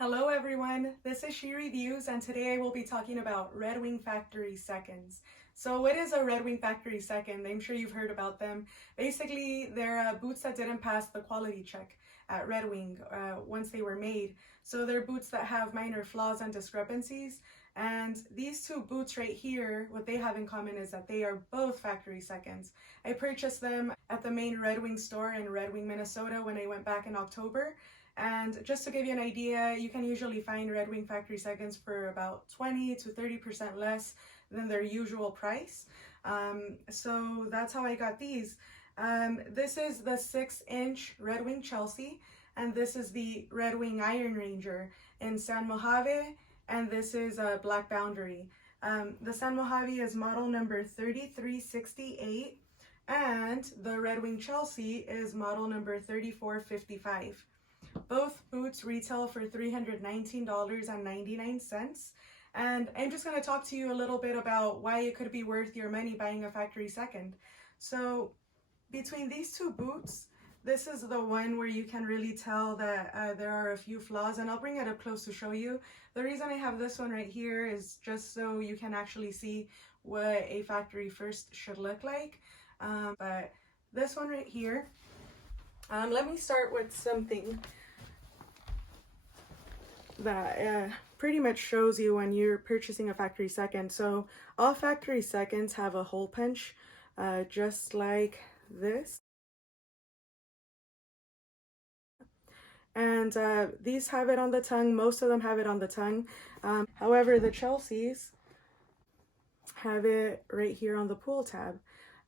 Hello everyone, this is She Reviews and today I will be talking about Red Wing Factory seconds. So what is a Red Wing Factory second? I'm sure you've heard about them. Basically, they're boots that didn't pass the quality check at Red Wing once they were made. So they're boots that have minor flaws and discrepancies. And these two boots right here, what they have in common is that they are both factory seconds. I purchased them at the main Red Wing store in Red Wing, Minnesota when I went back in October. And just to give you an idea, you can usually find Red Wing Factory seconds for about 20 to 30% less than their usual price. So that's how I got these. This is the 6-inch Red Wing Chelsea, and this is the Red Wing Iron Ranger in San Mojave, and this is a Black Boundary. The San Mojave is model number 3368, and the Red Wing Chelsea is model number 3455. Both boots retail for $319.99. And I'm just going to talk to you a little bit about why it could be worth your money buying a factory second. So between these two boots, this is the one where you can really tell that there are a few flaws, and I'll bring it up close to show you. The reason I have this one right here is just so you can actually see what a factory first should look like. But this one right here, let me start with something that pretty much shows you when you're purchasing a factory second. So all factory seconds have a hole punch, just like this. And these have it on the tongue. Most of them have it on the tongue. However, the Chelseas have it right here on the pull tab.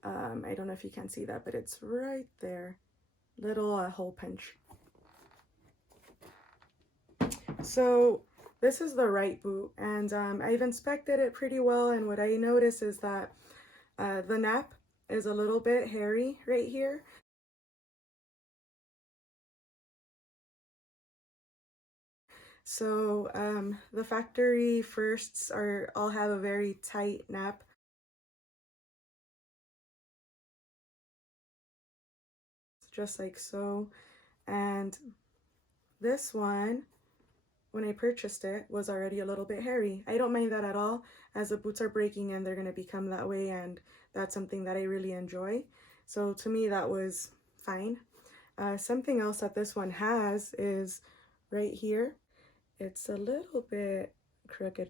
I don't know if you can see that, but it's right there. Little hole punch. So this is the right boot, and I've inspected it pretty well, and what I notice is that the nap is a little bit hairy right here. So the factory firsts all have a very tight nap. Just like so. And this one, when I purchased it, was already a little bit hairy. I don't mind that at all, as the boots are breaking and they're going to become that way, and that's something that I really enjoy. So to me, that was fine. Something else that this one has is right here. It's a little bit crooked.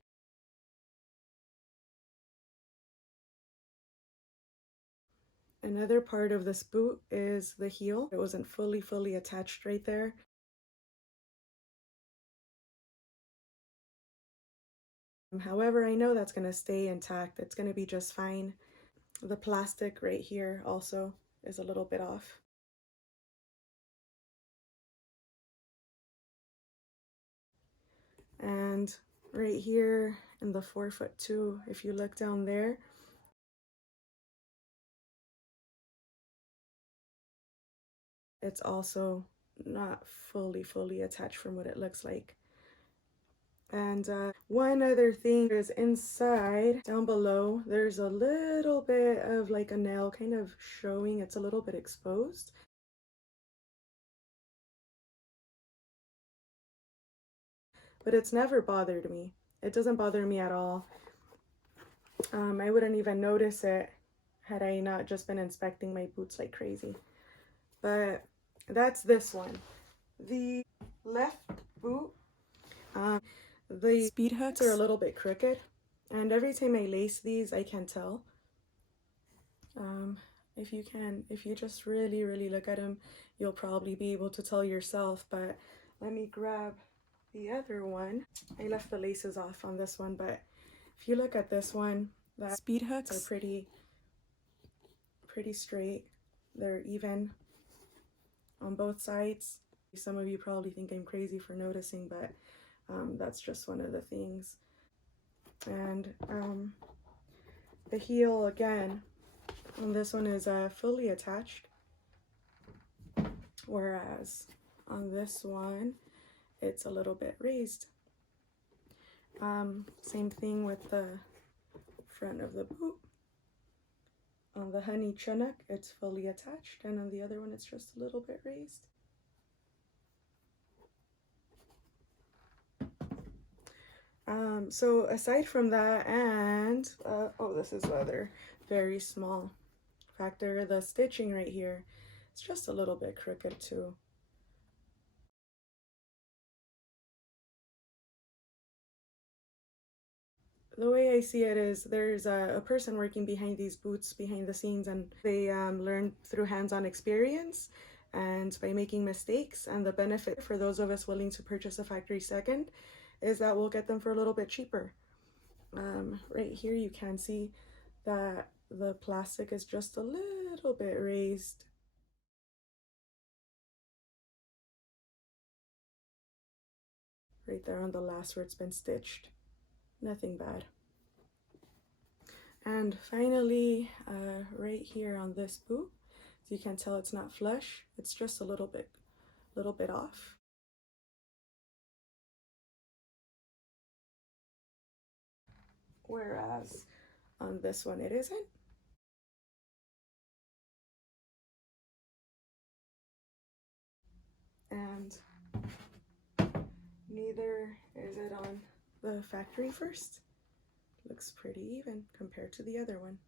Another part of this boot is the heel. It wasn't fully attached right there. However, I know that's going to stay intact. It's going to be just fine. The plastic right here also is a little bit off. And right here in the forefoot too, if you look down there, it's also not fully attached from what it looks like. And one other thing is inside, down below, there's a little bit of like a nail kind of showing. It's a little bit exposed. But it's never bothered me. It doesn't bother me at all. I wouldn't even notice it had I not just been inspecting my boots like crazy. But that's this one. The left boot, the speed hooks are a little bit crooked, and every time I lace these, I can tell. If you just really look at them, you'll probably be able to tell yourself. But let me grab the other one. I left the laces off on this one, but if you look at this one, the speed hooks are pretty straight. They're even on both sides. Some of you probably think I'm crazy for noticing, but that's just one of the things. And the heel, again, on this one is fully attached, whereas on this one, it's a little bit raised. Same thing with the front of the boot. On the Honey Chinook, it's fully attached, and on the other one, it's just a little bit raised. So aside from that, and oh, this is the other very small factor, the stitching right here, it's just a little bit crooked too. The way I see it is there's a person working behind these boots behind the scenes, and they learn through hands-on experience and by making mistakes. And the benefit for those of us willing to purchase a factory second is that we'll get them for a little bit cheaper. Right here you can see that the plastic is just a little bit raised. Right there on the last where it's been stitched. Nothing bad. And finally, right here on this boot, you can tell it's not flush. It's just a little bit off. Whereas on this one, it isn't. And neither is it on the factory first. Looks pretty even compared to the other one.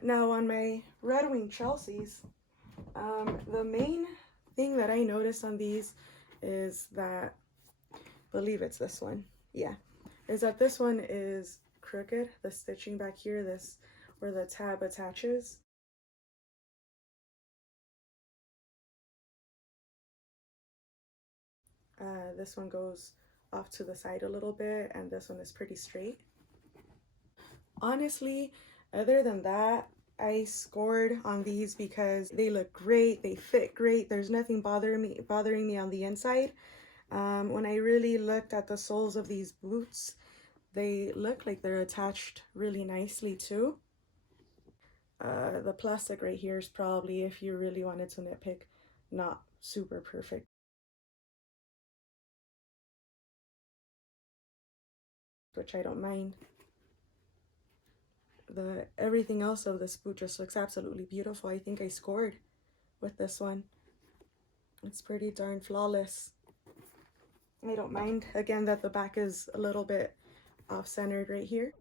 Now on my Red Wing Chelseas, the main thing that I noticed on these is that, I believe it's this one, yeah, is that this one is crooked. The stitching back here, this where the tab attaches, this one goes off to the side a little bit, and this one is pretty straight. Honestly, other than that, I scored on these because they look great, they fit great, there's nothing bothering me on the inside. When I really looked at the soles of these boots, they look like they're attached really nicely too. The plastic right here is probably, if you really wanted to nitpick, not super perfect. Which I don't mind. Everything else of this boot just looks absolutely beautiful. I think I scored with this one. It's pretty darn flawless. I don't mind, again, that the back is a little bit off-centered right here.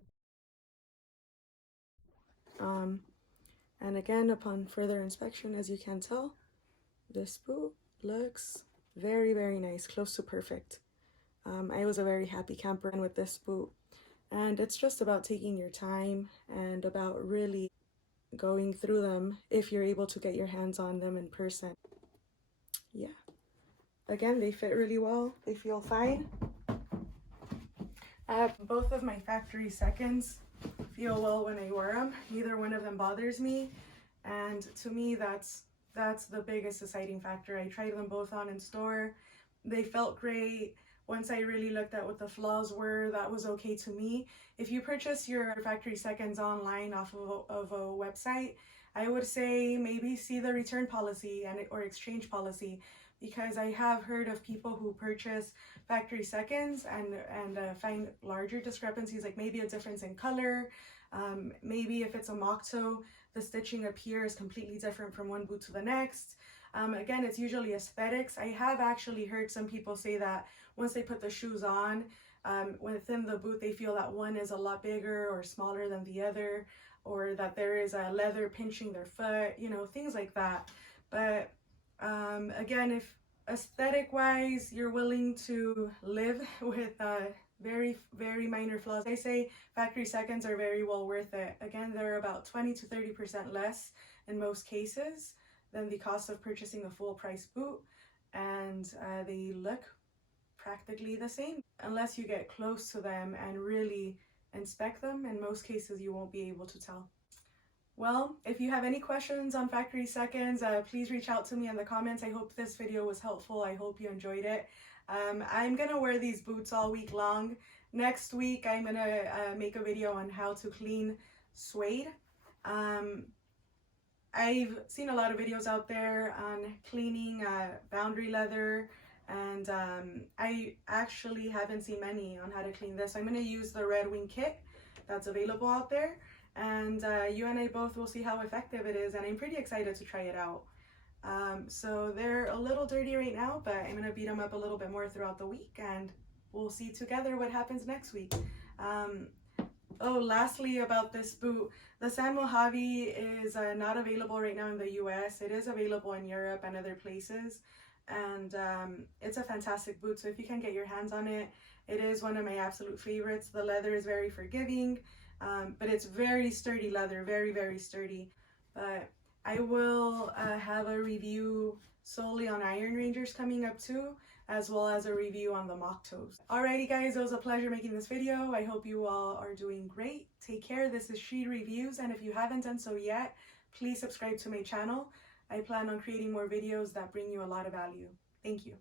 And again, upon further inspection, as you can tell, this boot looks very, very nice, close to perfect. I was a very happy camper with this boot. And it's just about taking your time and about really going through them if you're able to get your hands on them in person. Yeah. Again, they fit really well. They feel fine. Both of my factory seconds feel well when I wear them. Neither one of them bothers me. And to me, that's the biggest deciding factor. I tried them both on in store. They felt great. Once I really looked at what the flaws were, that was okay to me. If you purchase your factory seconds online off of a website, I would say maybe see the return policy or exchange policy, because I have heard of people who purchase factory seconds and find larger discrepancies, like maybe a difference in color. Maybe if it's a mock toe, the stitching up here is completely different from one boot to the next. Again, it's usually aesthetics. I have actually heard some people say that once they put the shoes on, within the boot, they feel that one is a lot bigger or smaller than the other, or that there is a leather pinching their foot, you know, things like that. But again, if aesthetic wise you're willing to live with very, very minor flaws, I say factory seconds are very well worth it. Again, they're about 20 to 30% less in most cases than the cost of purchasing a full price boot, and they look practically the same. Unless you get close to them and really inspect them, in most cases you won't be able to tell. Well, if you have any questions on factory seconds, please reach out to me in the comments. I hope this video was helpful. I hope you enjoyed it. I'm gonna wear these boots all week long. Next week I'm gonna make a video on how to clean suede. I've seen a lot of videos out there on cleaning boundary leather, and I actually haven't seen many on how to clean this. I'm going to use the Red Wing kit that's available out there, and you and I both will see how effective it is, and I'm pretty excited to try it out. So they're a little dirty right now, but I'm gonna beat them up a little bit more throughout the week, and we'll see together what happens next week. Oh, lastly about this boot, the San Mojave is not available right now in the US. It is available in Europe and other places, and it's a fantastic boot. So if you can get your hands on it, it is one of my absolute favorites. The leather is very forgiving, but it's very sturdy leather, very, very sturdy. But I will have a review solely on Iron Rangers coming up too, as well as a review on the mock toes. Alrighty guys, it was a pleasure making this video. I hope you all are doing great. Take care. This is She Reviews, and if you haven't done so yet, please subscribe to my channel. I plan on creating more videos that bring you a lot of value. Thank you.